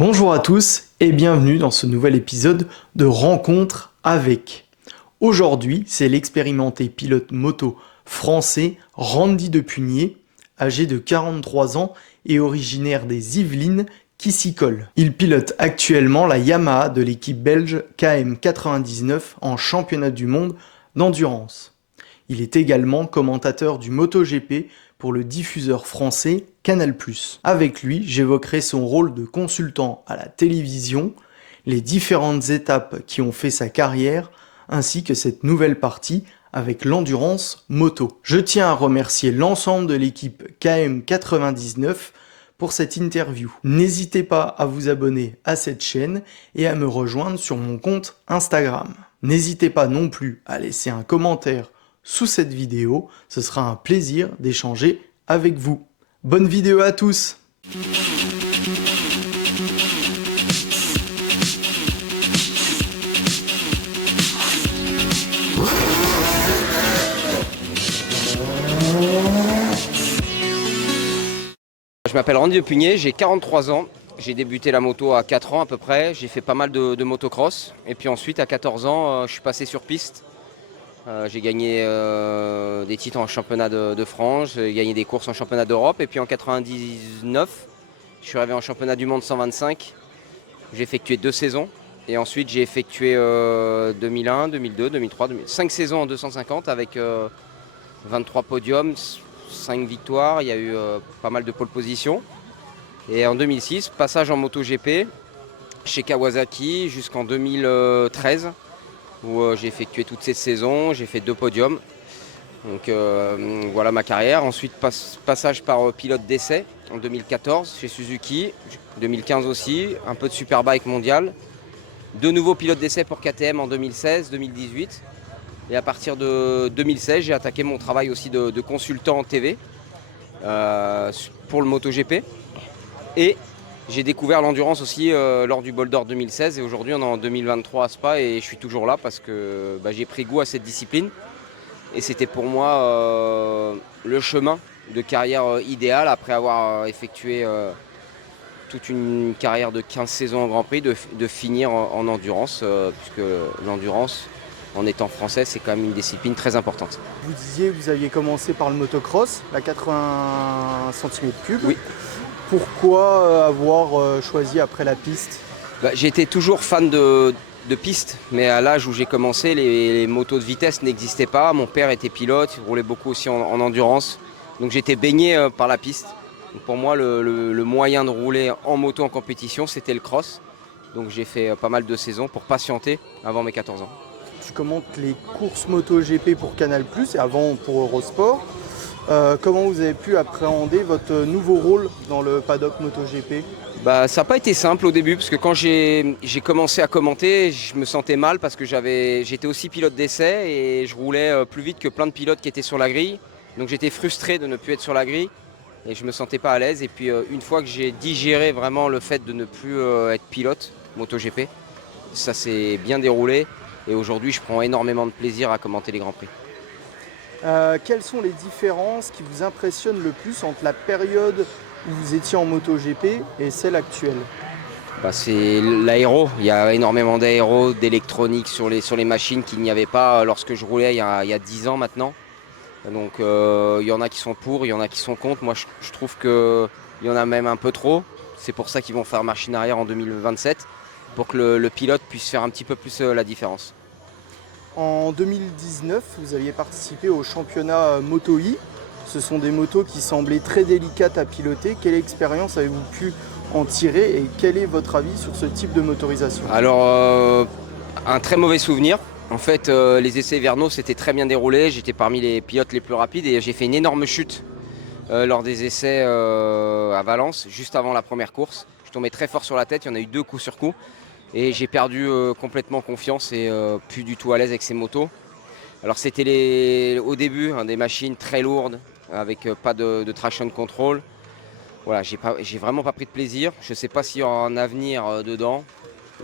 Bonjour à tous et bienvenue dans ce nouvel épisode de Rencontre avec. Aujourd'hui, c'est l'expérimenté pilote moto français Randy Depugné, âgé de 43 ans et originaire des Yvelines, qui s'y colle. Il pilote actuellement la Yamaha de l'équipe belge KM99 en championnat du monde d'endurance. Il est également commentateur du MotoGP pour le diffuseur français Canal+. Avec lui, j'évoquerai son rôle de consultant à la télévision, les différentes étapes qui ont fait sa carrière, ainsi que cette nouvelle partie avec l'endurance moto. Je tiens à remercier l'ensemble de l'équipe KM99 pour cette interview. N'hésitez pas à vous abonner à cette chaîne et à me rejoindre sur mon compte Instagram. N'hésitez pas non plus à laisser un commentaire sous cette vidéo, ce sera un plaisir d'échanger avec vous. Bonne vidéo à tous! Je m'appelle Randy Depugné, j'ai 43 ans. J'ai débuté la moto à 4 ans à peu près. J'ai fait pas mal de motocross. Et puis ensuite, à 14 ans, je suis passé sur piste. J'ai gagné des titres en championnat de France, j'ai gagné des courses en championnat d'Europe. Et puis en 99, je suis arrivé en championnat du monde 125. J'ai effectué 2 saisons. Et ensuite, j'ai effectué 2001, 2002, 2003, 5 saisons en 250 avec 23 podiums, 5 victoires. Il y a eu pas mal de pole position. Et en 2006, passage en MotoGP chez Kawasaki jusqu'en 2013. Où j'ai effectué toutes ces saisons, j'ai fait 2 podiums. Donc voilà ma carrière. Ensuite, passage par pilote d'essai en 2014 chez Suzuki, 2015 aussi, un peu de Superbike mondial. De nouveau pilote d'essai pour KTM en 2016, 2018. Et à partir de 2016, j'ai attaqué mon travail aussi de consultant en TV pour le MotoGP. Et j'ai découvert l'endurance aussi lors du Bol d'Or 2016 et aujourd'hui on est en 2023 à Spa et je suis toujours là parce que j'ai pris goût à cette discipline et c'était pour moi le chemin de carrière idéal après avoir effectué toute une carrière de 15 saisons en Grand Prix de finir en endurance puisque l'endurance en étant français c'est quand même une discipline très importante. Vous disiez que vous aviez commencé par le motocross, la 80 cm3. Oui. Pourquoi avoir choisi après la piste? J'étais toujours fan de piste, mais à l'âge où j'ai commencé, les motos de vitesse n'existaient pas. Mon père était pilote, il roulait beaucoup aussi en endurance. Donc j'étais baigné par la piste. Donc pour moi, le moyen de rouler en moto en compétition, c'était le cross. Donc j'ai fait pas mal de saisons pour patienter avant mes 14 ans. Tu commentes les courses MotoGP pour Canal+, et avant pour Eurosport. Comment vous avez pu appréhender votre nouveau rôle dans le paddock MotoGP? Ça n'a pas été simple au début parce que quand j'ai commencé à commenter, je me sentais mal parce que j'étais aussi pilote d'essai et je roulais plus vite que plein de pilotes qui étaient sur la grille. Donc j'étais frustré de ne plus être sur la grille et je ne me sentais pas à l'aise. Et puis une fois que j'ai digéré vraiment le fait de ne plus être pilote MotoGP, ça s'est bien déroulé et aujourd'hui je prends énormément de plaisir à commenter les Grands Prix. Quelles sont les différences qui vous impressionnent le plus entre la période où vous étiez en MotoGP et celle actuelle? C'est l'aéro. Il y a énormément d'aéro, d'électronique sur les machines qu'il n'y avait pas lorsque je roulais il y a 10 ans maintenant. Donc il y en a qui sont pour, il y en a qui sont contre. Moi je trouve qu'il y en a même un peu trop. C'est pour ça qu'ils vont faire machine arrière en 2027 pour que le pilote puisse faire un petit peu plus la différence. En 2019, vous aviez participé au championnat Moto E. Ce sont des motos qui semblaient très délicates à piloter. Quelle expérience avez-vous pu en tirer et quel est votre avis sur ce type de motorisation? Alors, un très mauvais souvenir. En fait, les essais hivernaux s'étaient très bien déroulés. J'étais parmi les pilotes les plus rapides et j'ai fait une énorme chute lors des essais à Valence, juste avant la première course. Je tombais très fort sur la tête, il y en a eu 2 coups sur coup. Et j'ai perdu complètement confiance et plus du tout à l'aise avec ces motos. Alors c'était au début des machines très lourdes avec pas de traction control. Voilà, j'ai vraiment pas pris de plaisir. Je ne sais pas s'il y aura un avenir dedans.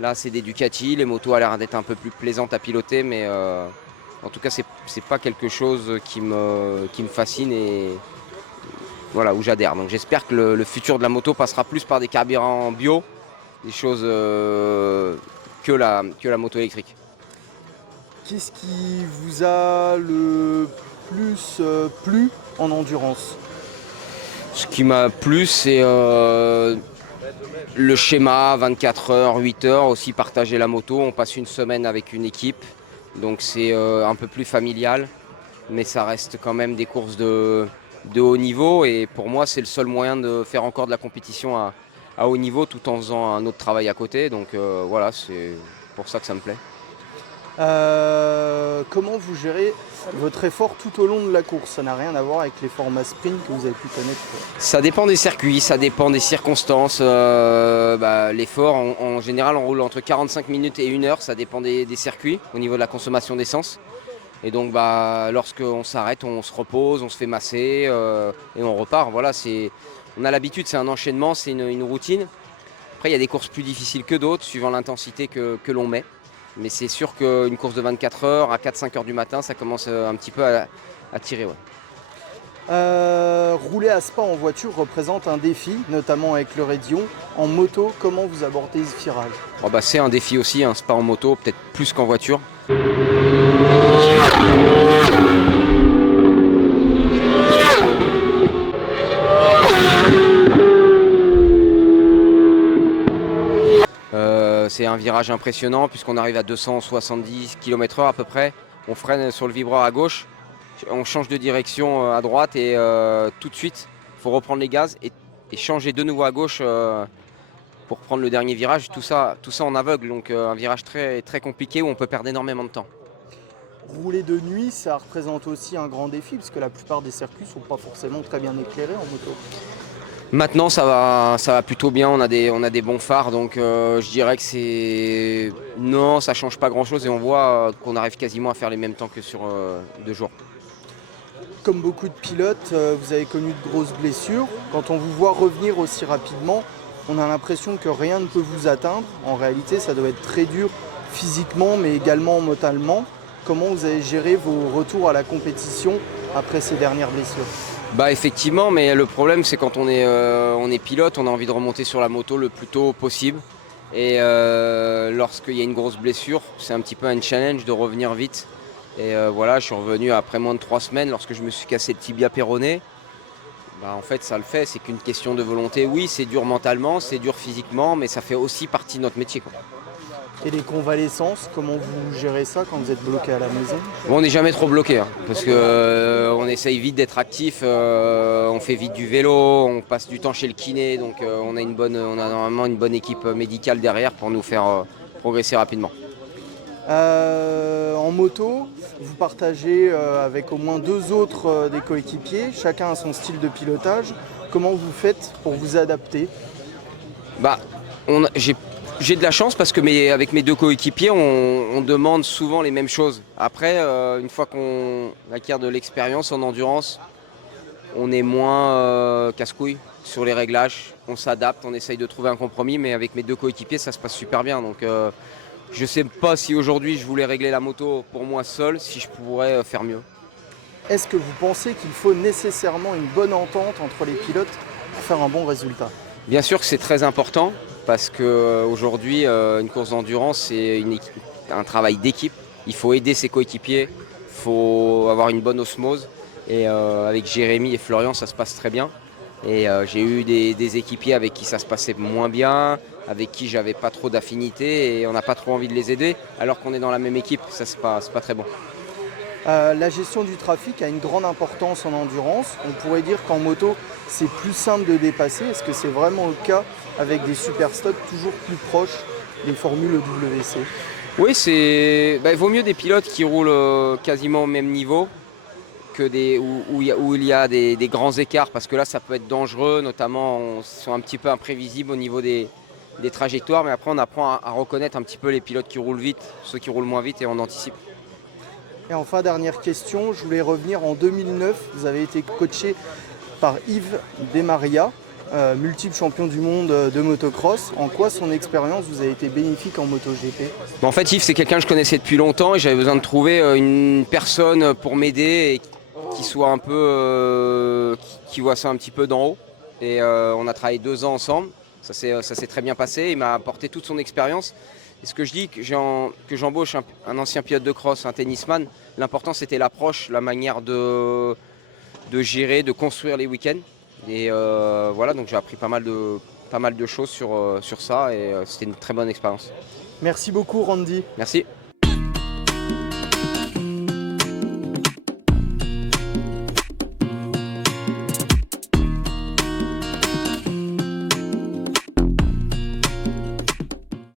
Là c'est des Ducati, les motos ont l'air d'être un peu plus plaisantes à piloter, mais en tout cas c'est pas quelque chose qui me fascine et voilà, où j'adhère. Donc j'espère que le futur de la moto passera plus par des carburants bio. choses que la moto électrique. Qu'est-ce qui vous a le plus plu en endurance? Ce qui m'a plu, c'est le schéma 24 heures, 8 heures, aussi partager la moto. On passe une semaine avec une équipe, donc c'est un peu plus familial, mais ça reste quand même des courses de haut niveau. Et pour moi, c'est le seul moyen de faire encore de la compétition à haut niveau tout en faisant un autre travail à côté. Donc voilà, c'est pour ça que ça me plaît. Comment vous gérez votre effort tout au long de la course? Ça n'a rien à voir avec les formats sprint que vous avez pu connaître. Ça dépend des circuits, ça dépend des circonstances. L'effort, en général, on roule entre 45 minutes et 1 heure. Ça dépend des circuits au niveau de la consommation d'essence. Et donc, lorsqu'on s'arrête, on se repose, on se fait masser et on repart. Voilà, on a l'habitude, c'est un enchaînement, c'est une routine. Après, il y a des courses plus difficiles que d'autres, suivant l'intensité que l'on met. Mais c'est sûr qu'une course de 24 heures à 4-5 heures du matin, ça commence un petit peu à tirer. Ouais. Rouler à Spa en voiture représente un défi, notamment avec le Raidillon. En moto, comment vous abordez ce virage? C'est un défi aussi, Spa en moto, peut-être plus qu'en voiture. C'est un virage impressionnant puisqu'on arrive à 270 km/h à peu près. On freine sur le vibreur à gauche, on change de direction à droite et tout de suite, il faut reprendre les gaz et changer de nouveau à gauche pour prendre le dernier virage. Tout ça en aveugle, donc un virage très, très compliqué où on peut perdre énormément de temps. Rouler de nuit, ça représente aussi un grand défi parce que la plupart des circuits ne sont pas forcément très bien éclairés en moto. Maintenant ça va plutôt bien, on a des bons phares, donc je dirais que non, ça change pas grand chose et on voit qu'on arrive quasiment à faire les mêmes temps que sur 2 jours. Comme beaucoup de pilotes, vous avez connu de grosses blessures. Quand on vous voit revenir aussi rapidement, on a l'impression que rien ne peut vous atteindre. En réalité, ça doit être très dur physiquement mais également mentalement. Comment vous avez géré vos retours à la compétition après ces dernières blessures? Effectivement, mais le problème c'est quand on est pilote, on a envie de remonter sur la moto le plus tôt possible. Et lorsqu'il y a une grosse blessure, c'est un petit peu un challenge de revenir vite. Et je suis revenu après moins de 3 semaines lorsque je me suis cassé le tibia péroné. En fait, ça le fait, c'est qu'une question de volonté. Oui, c'est dur mentalement, c'est dur physiquement, mais ça fait aussi partie de notre métier, quoi. Et les convalescences, comment vous gérez ça quand vous êtes bloqué à la maison? On n'est jamais trop bloqué, parce qu'on essaye vite d'être actif, on fait vite du vélo, on passe du temps chez le kiné, donc on a normalement une bonne équipe médicale derrière pour nous faire progresser rapidement. En moto, vous partagez avec au moins 2 autres des coéquipiers, chacun a son style de pilotage. Comment vous faites pour vous adapter? J'ai de la chance parce que avec mes 2 coéquipiers, on demande souvent les mêmes choses. Après, une fois qu'on acquiert de l'expérience en endurance, on est moins casse-couille sur les réglages. On s'adapte, on essaye de trouver un compromis, mais avec mes 2 coéquipiers, ça se passe super bien. Donc, je ne sais pas si aujourd'hui je voulais régler la moto pour moi seul, si je pourrais faire mieux. Est-ce que vous pensez qu'il faut nécessairement une bonne entente entre les pilotes pour faire un bon résultat? Bien sûr que c'est très important parce qu'aujourd'hui, une course d'endurance, c'est un travail d'équipe. Il faut aider ses coéquipiers, il faut avoir une bonne osmose. Et avec Jérémy et Florian, ça se passe très bien. Et j'ai eu des équipiers avec qui ça se passait moins bien, avec qui j'avais pas trop d'affinité et on n'a pas trop envie de les aider alors qu'on est dans la même équipe. Ça, c'est pas très bon. La gestion du trafic a une grande importance en endurance. On pourrait dire qu'en moto, c'est plus simple de dépasser. Est-ce que c'est vraiment le cas avec des super stocks toujours plus proches des formules WC? Oui, il vaut mieux des pilotes qui roulent quasiment au même niveau que où il y a des grands écarts, parce que là, ça peut être dangereux, notamment, ils sont un petit peu imprévisibles au niveau des trajectoires, mais après, on apprend à reconnaître un petit peu les pilotes qui roulent vite, ceux qui roulent moins vite, et on anticipe. Et enfin, dernière question, je voulais revenir en 2009. Vous avez été coaché par Yves Desmaria, multiple champion du monde de motocross. En quoi son expérience vous a été bénéfique en MotoGP? En fait, Yves, c'est quelqu'un que je connaissais depuis longtemps et j'avais besoin de trouver une personne pour m'aider et qui soit qui voit ça un petit peu d'en haut. Et on a travaillé 2 ans ensemble. Ça s'est très bien passé. Il m'a apporté toute son expérience. Et ce que je dis, que j'embauche un ancien pilote de cross, un tennisman, l'important c'était l'approche, la manière de gérer, de construire les week-ends. Et voilà, donc j'ai appris pas mal de choses sur ça et c'était une très bonne expérience. Merci beaucoup Randy. Merci.